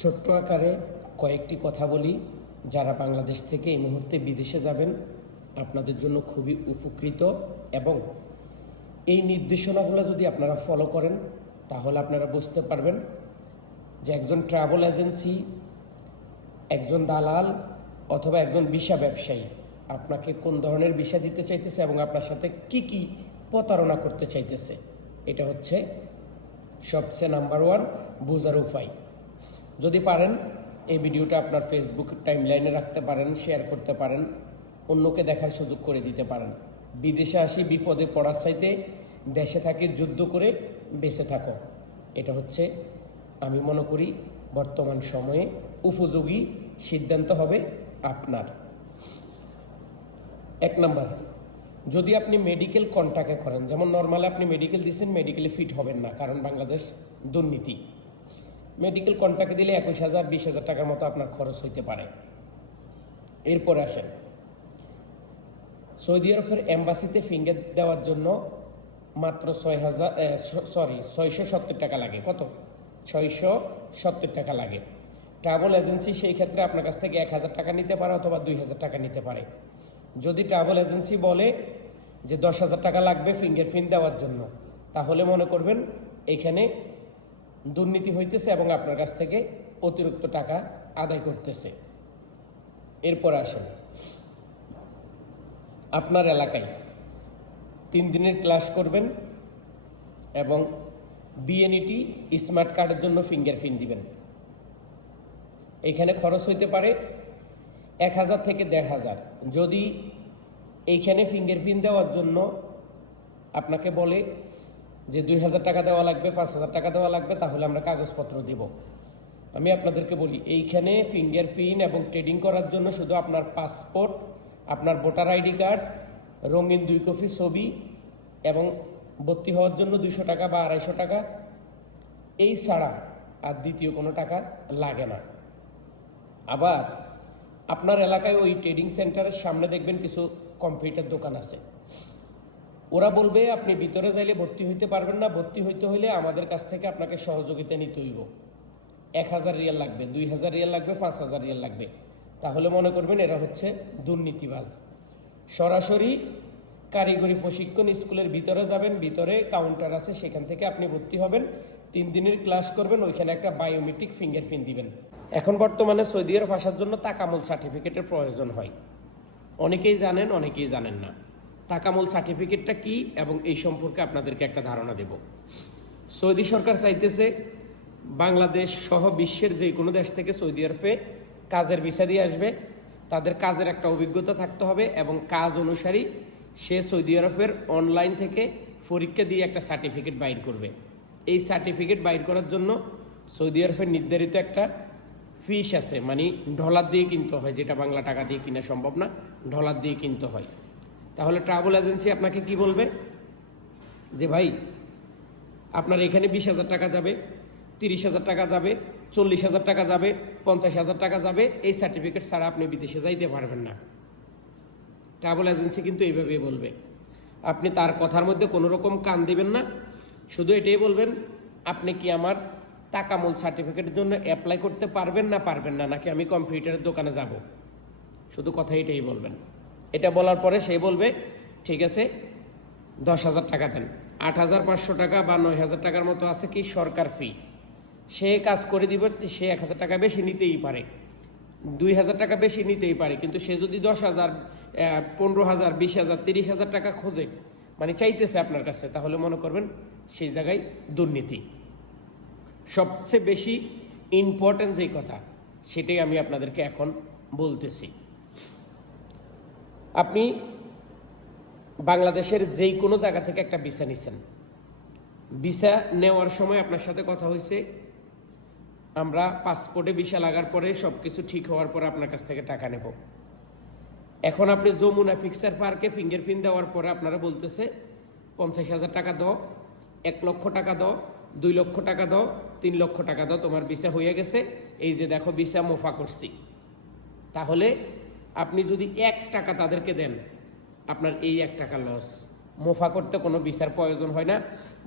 ছোট্ট আকারে কয়েকটি কথা বলি। যারা বাংলাদেশ থেকে এই মুহূর্তে বিদেশে যাবেন, আপনাদের জন্য খুবই উপকৃত এবং এই নির্দেশনাগুলো যদি আপনারা ফলো করেন, তাহলে আপনারা বুঝতে পারবেন যে একজন ট্রাভেল এজেন্সি একজন দালাল অথবা একজন ভিসা ব্যবসায়ী আপনাকে কোন ধরনের ভিসা দিতে চাইতেছে এবং আপনার সাথে কি কি প্রতারণা করতে চাইতেছে। এটা হচ্ছে সবচেয়ে নাম্বার ওয়ান বোঝার উপায়। যদি পারেন, এই ভিডিওটা আপনার ফেসবুক টাইমলাইনে রাখতে পারেন শেয়ার করতে পারেন, অন্যকে দেখার সুযোগ করে দিতে পারেন। বিদেশে আসি, বিপদে পড়ার চাইতে দেশে থাকি, যুদ্ধ করে বেঁচে থাকো। এটা হচ্ছে, আমি মনে করি, বর্তমান সময়ে উপযোগী সিদ্ধান্ত হবে আপনার। এক নম্বর, যদি আপনি মেডিকেল কন্ট্যাক্টে করেন, যেমন নর্মালি আপনি মেডিকেল দিচ্ছেন মেডিকেলে ফিট হবেন না, কারণ বাংলাদেশ দুর্নীতি। মেডিকেল কন্ট্যাক্টে দিলে একুশ হাজার, বিশ হাজার টাকার মতো আপনার খরচ হইতে পারে। এরপরে আসেন। সৌদি আরবের এম্বাসিতে ফিঙ্গার দেওয়ার জন্য মাত্র ছয় হাজার সরি, ছয়শো সত্তর টাকা লাগে। কত? ছয়শো সত্তর টাকা লাগে। ট্রাভেল এজেন্সি সেই ক্ষেত্রে আপনার কাছ থেকে এক হাজার টাকা নিতে পারে অথবা দুই হাজার টাকা নিতে পারে। যদি ট্রাভেল এজেন্সি বলে যে দশ হাজার টাকা লাগবে ফিঙ্গার প্রিন্ট দেওয়ার জন্য, তাহলে মনে করবেন এখানে দুর্নীতি হইতেছে এবং আপনার কাছ থেকে অতিরিক্ত টাকা আদায় করতেছে। এরপর আসেন। আপনার এলাকায় তিন দিনের ক্লাস করবেন এবং বিএনইটি স্মার্ট কার্ডের জন্য ফিঙ্গার প্রিন্ট দিবেন। এখানে খরচ হইতে পারে এক হাজার থেকে দেড় হাজার। যদি এইখানে ফিঙ্গার প্রিন্ট দেওয়ার জন্য আপনাকে বলে যে দুই হাজার টাকা দেওয়া লাগবে, পাঁচ হাজার টাকা দেওয়া লাগবে, তাহলে আমরা কাগজপত্র দেব। আমি আপনাদেরকে বলি, এইখানে ফিঙ্গার প্রিন্ট এবং ট্রেডিং করার জন্য শুধু আপনার পাসপোর্ট আপনার ভোটার আইডি কার্ড রঙিন দুই কপি ছবি এবং ভর্তি হওয়ার জন্য দুশো টাকা বা আড়াইশো টাকা। এই ছাড়া আর দ্বিতীয় কোনো টাকা লাগে না। আবার আপনার এলাকায় ওই ট্রেডিং সেন্টারের সামনে দেখবেন কিছু কম্পিউটার দোকান আছে। ওরা বলবে, আপনি ভিতরে যাইলে ভর্তি হইতে পারবেন না। ভর্তি হইতে হইলে আমাদের কাছ থেকে আপনাকে সহযোগিতা নিতে হইব। এক হাজার রিয়াল লাগবে, দুই হাজার রিয়াল লাগবে, পাঁচ হাজার রিয়াল লাগবে। তাহলে মনে করবেন এরা হচ্ছে দুর্নীতিবাজ। সরাসরি কারিগরি প্রশিক্ষণ স্কুলের ভিতরে যাবেন, ভিতরে কাউন্টার আছে, সেখান থেকে আপনি ভর্তি হবেন। তিন দিনের ক্লাস করবেন, ওইখানে একটা বায়োমেট্রিক ফিঙ্গারপ্রিন্ট দিবেন। এখন বর্তমানে সৌদি আরব আসার জন্য তাকামল সার্টিফিকেটের প্রয়োজন হয়। অনেকেই জানেন অনেকেই জানেন না। তাকামুল সার্টিফিকেটটা কি এবং এই সম্পর্কে আপনাদেরকে একটা ধারণা দেব। সৌদি সরকার চাইতেছে বাংলাদেশ সহ বিশ্বের যে কোনো দেশ থেকে সৌদি আরবে কাজের ভিসা দিয়ে আসবে। তাদের কাজের একটা অভিজ্ঞতা থাকতে হবে এবং কাজ অনুসারী সে সৌদি আরবের অনলাইন থেকে পরীক্ষা দিয়ে একটা সার্টিফিকেট বাইর করবে। এই সার্টিফিকেট বাইর করার জন্য সৌদি আরবের নির্ধারিত একটা ফিস আছে মানে ডলার দিয়ে কিনতে হয়, যেটা বাংলা টাকা দিয়ে কিনা সম্ভব না, ডলার দিয়ে কিনতে হয়। তাহলে ট্রাভেল এজেন্সি আপনাকে কি বলবে? যে ভাই, আপনার এখানে বিশ হাজার টাকা যাবে, তিরিশ হাজার টাকা যাবে, চল্লিশ হাজার টাকা যাবে, পঞ্চাশ হাজার টাকা যাবে, এই সার্টিফিকেট ছাড়া আপনি বিদেশে যাইতে পারবেন না। ট্রাভেল এজেন্সি কিন্তু এইভাবেই বলবে। আপনি তার কথার মধ্যে কোনো রকম কান দিবেন না। শুধু এটাই বলবেন, আপনি কি আমার টাকামূল সার্টিফিকেটের জন্য অ্যাপ্লাই করতে পারবেন না পারবেন না? নাকি আমি কম্পিউটারের দোকানে যাব? শুধু কথা এটাই বলবেন। এটা বলার পরে সে বলবে, ঠিক আছে, দশ হাজার টাকা দেন। আট হাজার পাঁচশো টাকা বা নয় হাজার টাকার মতো আছে কি সরকার ফি সে কাজ করে দিবে, সে এক হাজার টাকা বেশি নিতেই পারে। দুই হাজার টাকা বেশি নিতেই পারে, কিন্তু সে যদি দশ হাজার পনেরো হাজার, বিশ হাজার, তিরিশ হাজার টাকা খোঁজে মানে চাইতেছে আপনার কাছে, তাহলে মনে করবেন সেই জায়গায় দুর্নীতি। সবচেয়ে বেশি ইম্পর্ট্যান্ট যে কথা, সেটাই আমি আপনাদেরকে এখন বলতেছি। আপনি বাংলাদেশের যেই কোনো জায়গা থেকে একটা ভিসা নিছেন। ভিসা নেওয়ার সময় আপনার সাথে কথা হয়েছে, আমরা পাসপোর্টে ভিসা লাগার পরে সব কিছু ঠিক হওয়ার পরে আপনার কাছ থেকে টাকা নেব। এখন আপনি যমুনা ফিক্সার পার্কে ফিঙ্গারপ্রিন্ট দেওয়ার পরে আপনারা বলতেছে, পঞ্চাশ হাজার টাকা দাও, এক লক্ষ টাকা দাও, দুই লক্ষ টাকা দাও, তিন লক্ষ টাকা দাও, তোমার ভিসা হয়ে গেছে। এই যে দেখো, ভিসা মোফা করছি। তাহলে আপনি যদি এক টাকা তাদেরকে দেন, আপনার এই এক টাকা লস মোফা করতে কোনো বিচার প্রয়োজন হয় না,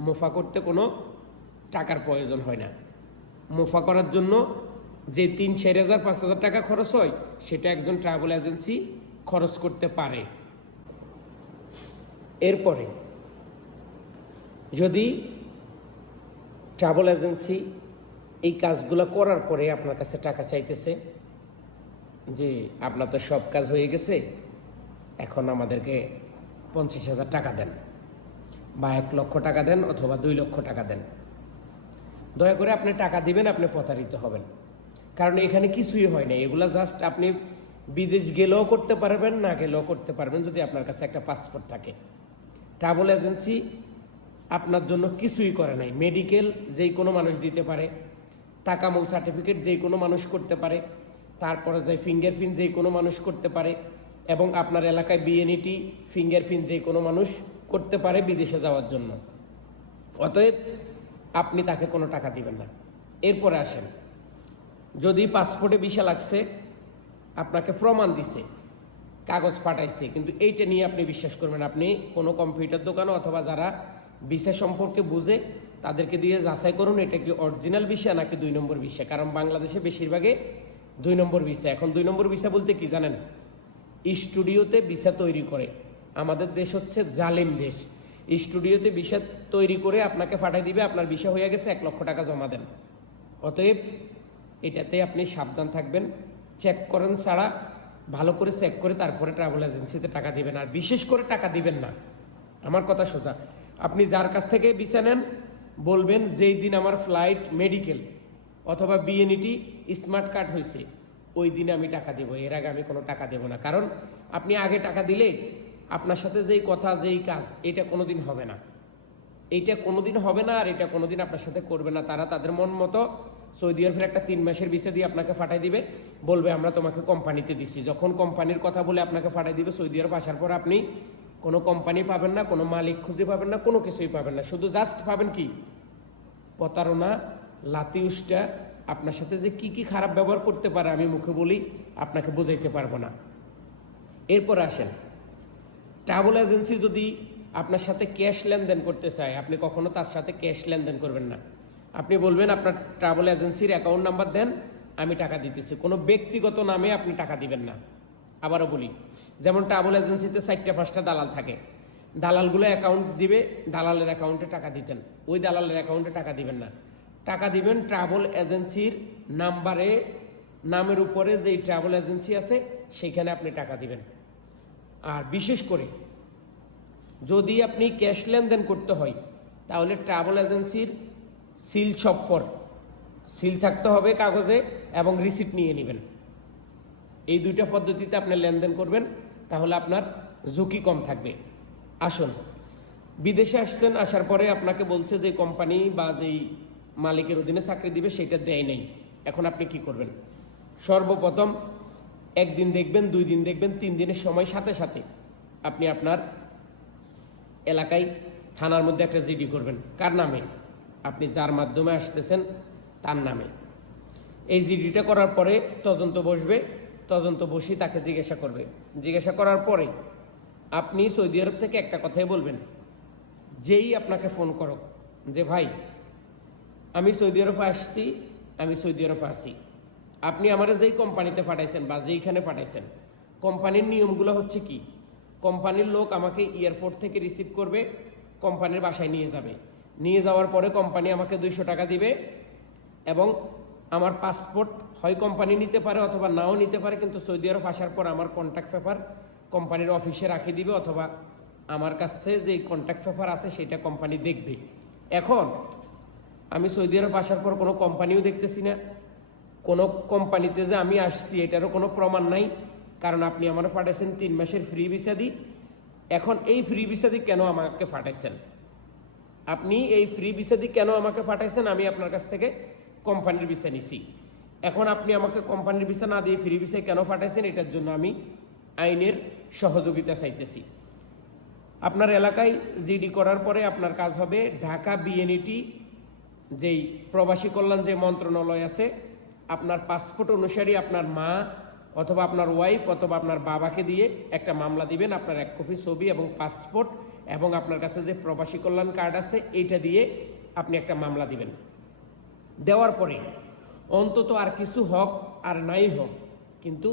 মোফা করতে কোনো টাকার প্রয়োজন হয় না। মোফা করার জন্য যে তিন চার হাজার, পাঁচ হাজার টাকা খরচ হয়, সেটা একজন ট্রাভেল এজেন্সি খরচ করতে পারে। এরপরে, যদি ট্রাভেল এজেন্সি এই কাজগুলো করার পরে আপনার কাছে টাকা চাইতেছে যে আপনার তো সব কাজ হয়ে গেছে। এখন আমাদেরকে পঞ্চাশ হাজার টাকা দেন। বা এক লক্ষ টাকা দেন অথবা দুই লক্ষ টাকা দেন। দয়া করে আপনি টাকা দিবেন, আপনি প্রতারিত হবেন। কারণ এখানে কিছুই হয় না এগুলা জাস্ট আপনি বিদেশ গেলেও করতে পারবেন, না গেলেও করতে পারবেন যদি আপনার কাছে একটা পাসপোর্ট থাকে। ট্রাভেল এজেন্সি আপনার জন্য কিছুই করে নাই। মেডিকেল যেই কোনো মানুষ দিতে পারে, টাকামূল সার্টিফিকেট যেই কোনো মানুষ করতে পারে। তারপরে যে ফিঙ্গারপ্রিন্ট যেই কোনো মানুষ করতে পারে এবং আপনার এলাকায় বিএনইটি ফিঙ্গারপ্রিন্ট যেই কোনো মানুষ করতে পারে বিদেশে যাওয়ার জন্য। অতএব আপনি তাকে কোনো টাকা দিবেন না। এরপরে আসেন। যদি পাসপোর্টে ভিসা লাগছে, আপনাকে প্রমাণ দিছে, কাগজ পাঠাইছে, কিন্তু এইটা নিয়ে আপনি বিশ্বাস করবেন আপনি কোনো কম্পিউটার দোকান অথবা যারা ভিসা সম্পর্কে বুঝে, তাদেরকে দিয়ে যাচাই করুন, এটা কি অরিজিনাল ভিসা নাকি দুই নম্বর ভিসা কারণ বাংলাদেশে বেশিরভাগে দুই নম্বর ভিসা। এখন দুই নম্বর ভিসা বলতে কি জানেন? স্টুডিওতে ভিসা তৈরি করে। আমাদের দেশ হচ্ছে জালিম দেশ। স্টুডিওতে ভিসা তৈরি করে আপনাকে পাঠিয়ে দিবে, আপনার ভিসা হয়ে গেছে, এক লক্ষ টাকা জমা দেন। অতএব এটাতে আপনি সাবধান থাকবেন। চেক করেন ছাড়া, ভালো করে চেক করে তারপরে ট্রাভেল এজেন্সিতে টাকা দিবেন। আর বিশেষ করে টাকা দিবেন না। আমার কথা সোজা। আপনি যার কাছ থেকে ভিসা নেন, বলবেন যেই দিন আমার ফ্লাইট মেডিকেল অথবা বিএনইটি স্মার্ট কার্ড হয়েছে ওই দিনে আমি টাকা দেবো, এর আগে আমি কোনো টাকা দেবো না। কারণ আপনি আগে টাকা দিলে আপনার সাথে যেই কথা, যেই কাজ, এটা কোনো দিন হবে না। এইটা কোনোদিন হবে না আর এটা কোনোদিন আপনার সাথে করবে না। তারা তাদের মন মতো সৌদি আরবের একটা তিন মাসের ভিসা দিয়ে আপনাকে ফাটাই দিবে, বলবে, আমরা তোমাকে কোম্পানিতে দিচ্ছি যখন কোম্পানির কথা বলে আপনাকে ফাটাই দিবে, সৌদি আরব আসার পর আপনি কোনো কোম্পানি পাবেন না, কোনো মালিক খুঁজে পাবেন না, কোনো কিছুই পাবেন না। শুধু জাস্ট পাবেন কি? প্রতারণা লাতিউসটা আপনার সাথে যে কি কি খারাপ ব্যবহার করতে পারে আমি মুখে বলি, আপনাকে বোঝাইতে পারব না। এরপর আসেন। ট্রাভেল এজেন্সি যদি আপনার সাথে ক্যাশ লেনদেন করতে চায়, আপনি কখনো তার সাথে ক্যাশ লেনদেন করবেন না। আপনি বলবেন, আপনার ট্রাভেল এজেন্সির অ্যাকাউন্ট নাম্বার দেন, আমি টাকা দিতেছি। কোনো ব্যক্তিগত নামে আপনি টাকা দিবেন না। আবারও বলি, যেমন ট্রাভেল এজেন্সিতে চারটে পাঁচটা দালাল থাকে। দালালগুলো অ্যাকাউন্ট দিবে, দালালের অ্যাকাউন্টে টাকা দিতেন। ওই দালালের অ্যাকাউন্টে টাকা দিবেন না। টাকা দিবেন ট্রাভেল এজেন্সির নাম্বারে, নামের উপরে যেই ট্রাভেল এজেন্সি আছে, সেখানে আপনি টাকা দিবেন। আর বিশেষ করে, যদি আপনি ক্যাশ লেনদেন করতে হয়, তাহলে ট্রাভেল এজেন্সির সিল ছপ্পর সিল থাকতে হবে কাগজে এবং রিসিপ্ট নিয়ে নেবেন। এই দুইটা পদ্ধতিতে আপনি লেনদেন করবেন, তাহলে আপনার ঝুঁকি কম থাকবে। আসুন, বিদেশে আসছেন, আসার পরে আপনাকে বলছে যে কোম্পানি বা যেই মালিকের অধীনে চাকরি দিবে, সেটা দেয় নাই। এখন আপনি কি করবেন? সর্বপ্রথম একদিন দেখবেন, দুই দিন দেখবেন, তিন দিনের সময় সাথে সাথে আপনি আপনার এলাকায়, থানার মধ্যে একটা জিডি করবেন। কার নামে? আপনি যার মাধ্যমে আসতেছেন, তার নামে। এই জিডিটা করার পরে তদন্ত বসবে, তদন্ত বসে তাকে জিজ্ঞাসা করবে। জিজ্ঞাসা করার পরে আপনি সৌদি আরব থেকে একটা কথাই বলবেন। যেই আপনাকে ফোন করো যে, ভাই আমি সৌদি আরবে আসছি, আমি সৌদি আরবে আসি আপনি আমার যেই কোম্পানিতে পাঠাইছেন বা যেইখানে পাঠাইছেন, কোম্পানির নিয়মগুলো হচ্ছে কি? কোম্পানির লোক আমাকে এয়ারপোর্ট থেকে রিসিভ করবে, কোম্পানির বাসায় নিয়ে যাবে। নিয়ে যাওয়ার পরে কোম্পানি আমাকে দুইশো টাকা দিবে এবং আমার পাসপোর্ট হয় কোম্পানি নিতে পারে অথবা নাও নিতে পারে, কিন্তু সৌদি আরব আসার পর আমার কন্ট্যাক্ট পেপার কোম্পানির অফিসে রাখি দিবে অথবা আমার কাছ থেকে যে কন্ট্যাক্ট পেপার আছে সেটা কোম্পানি দেখবে। এখন আমি সৌদি আরব আসার পর কোনো কোম্পানিও দেখতেছি না। কোনো কোম্পানিতে যে আমি আসছি, এটারও কোনো প্রমাণ নাই। কারণ আপনি আমার পাঠাইছেন, তিন মাসের ফ্রি ভিসা এখন এই ফ্রি ভিসা কেন আমাকে পাঠাইছেন? আপনি এই ফ্রি ভিসা কেন আমাকে পাঠাইছেন? আমি আপনার কাছ থেকে কোম্পানির ভিসা নিছি। এখন আপনি আমাকে কোম্পানির ভিসা না দিয়ে ফ্রি ভিসা কেন পাঠাইছেন? এটার জন্য আমি আইনের সহযোগিতা চাইতেছি। আপনার এলাকায় জিডি করার পরে আপনার কাজ হবে ঢাকা বিএনইটি যেই প্রবাসী কল্যাণ যে মন্ত্রণালয় আছে, আপনার পাসপোর্ট অনুসারী আপনার মা অথবা আপনার ওয়াইফ অথবা আপনার বাবাকে দিয়ে একটা মামলা দিবেন, আপনার এক কপি ছবি এবং পাসপোর্ট এবং আপনার কাছে যে প্রবাসী কল্যাণ কার্ড আছে, এইটা দিয়ে আপনি একটা মামলা দিবেন। দেওয়ার পরে অন্তত আর কিছু হোক আর নাই হোক, কিন্তু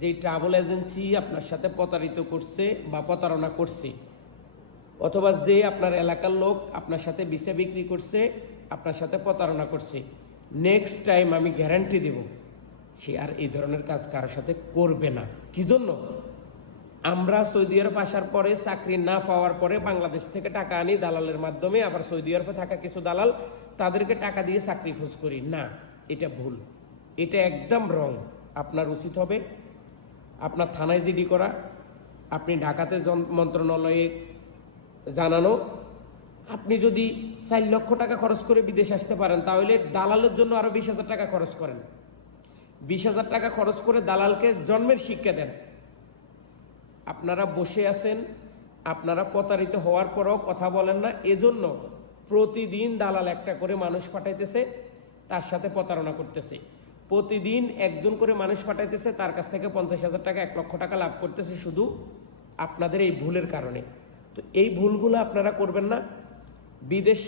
যেই ট্রাভেল এজেন্সি আপনার সাথে প্রতারিত করছে বা প্রতারণা করছে, অথবা যে আপনার এলাকার লোক আপনার সাথে বিষা বিক্রি করছে আপনার সাথে প্রতারণা করছে। নেক্সট টাইম আমি গ্যারান্টি দেব, সে আর এই ধরনের কাজ কারোর সাথে করবে না। কি জন্য? আমরা সৌদি আরব আসার পরে, চাকরি না পাওয়ার পরে বাংলাদেশ থেকে টাকা আনি, দালালের মাধ্যমে আবার সৌদি আরবে থাকা কিছু দালাল তাদেরকে টাকা দিয়ে চাকরি খোঁজ করি। না, এটা ভুল। এটা একদম রং আপনার উচিত হবে আপনার থানায় জিডি করা, আপনি ঢাকাতে মন্ত্রণালয়ে জানানো আপনি যদি চার লক্ষ টাকা খরচ করে বিদেশে আসতে পারেন, তাহলে দালালের জন্য আরও বিশ হাজার টাকা খরচ করেন। বিশ হাজার টাকা খরচ করে দালালকে জন্মের শিক্ষা দেন। আপনারা বসে আছেন, আপনারা প্রতারিত হওয়ার পরেও কথা বলেন না, এজন্য প্রতিদিন দালাল একটা করে মানুষ পাঠাইতেছে, তার সাথে প্রতারণা করতেছে। প্রতিদিন একজন করে মানুষ পাঠাইতেছে, তার কাছ থেকে পঞ্চাশ হাজার টাকা, এক লক্ষ টাকা লাভ করতেছে শুধু আপনাদের এই ভুলের কারণে। তো এই ভুলগুলো আপনারা করবেন না বিদেশ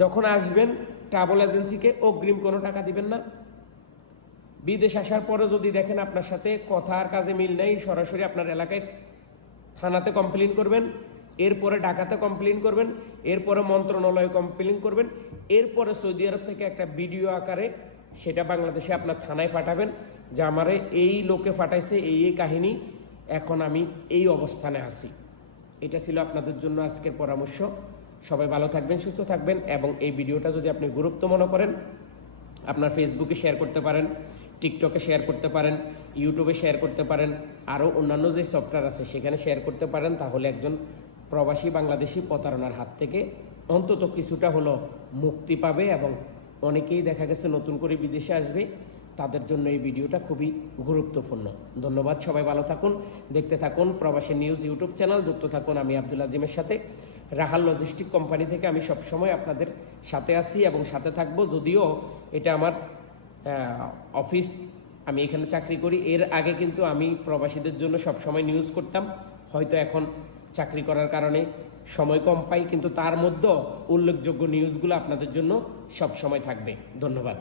যখন আসবেন ট্রাভেল এজেন্সিকে অগ্রিম কোনো টাকা দিবেন না। বিদেশ আসার পরে যদি দেখেন আপনার সাথে কথা আর কাজে মিল নেই, সরাসরি আপনার এলাকায় থানাতে কমপ্লেন করবেন, এরপরে ঢাকাতে কমপ্লেন করবেন, এরপরে মন্ত্রণালয়ে কমপ্লেন করবেন, এরপরে সৌদি আরব থেকে একটা ভিডিও আকারে সেটা বাংলাদেশে আপনার থানায় পাঠাবেন, যে আমারে এই লোকে পাঠাইছে, এই এই কাহিনী, এখন আমি এই অবস্থানে আছি। এটা ছিল আপনাদের জন্য আজকের পরামর্শ। সবাই ভালো থাকবেন, সুস্থ থাকবেন এবং এই ভিডিওটা যদি আপনি গুরুত্ব মনে করেন, আপনার ফেসবুকে শেয়ার করতে পারেন টিকটকে শেয়ার করতে পারেন ইউটিউবে শেয়ার করতে পারেন, আরও অন্যান্য যে সফটওয়্যার আছে সেখানে শেয়ার করতে পারেন, তাহলে একজন প্রবাসী বাংলাদেশি প্রতারণার হাত থেকে অন্তত কিছুটা হলো মুক্তি পাবে এবং অনেকেই দেখা গেছে নতুন করে বিদেশে আসবে, তাদের জন্য এই ভিডিওটা খুবই গুরুত্বপূর্ণ। ধন্যবাদ, সবাই ভালো থাকুন, দেখতে থাকুন প্রবাসী নিউজ ইউটিউব চ্যানেল, যুক্ত থাকুন আমি আব্দুল আজিমের সাথে। রাহাল লজিস্টিক কোম্পানি থেকে আমি সবসময় আপনাদের সাথে আছি এবং সাথে থাকব। যদিও এটা আমার অফিস, আমি এখানে চাকরি করি। এর আগে কিন্তু আমি প্রবাসীদের জন্য সবসময় নিউজ করতাম। হয়তো এখন চাকরি করার কারণে সময় কম পাই, কিন্তু তার মধ্যেও উল্লেখযোগ্য নিউজগুলো আপনাদের জন্য সব সময় থাকবে। ধন্যবাদ।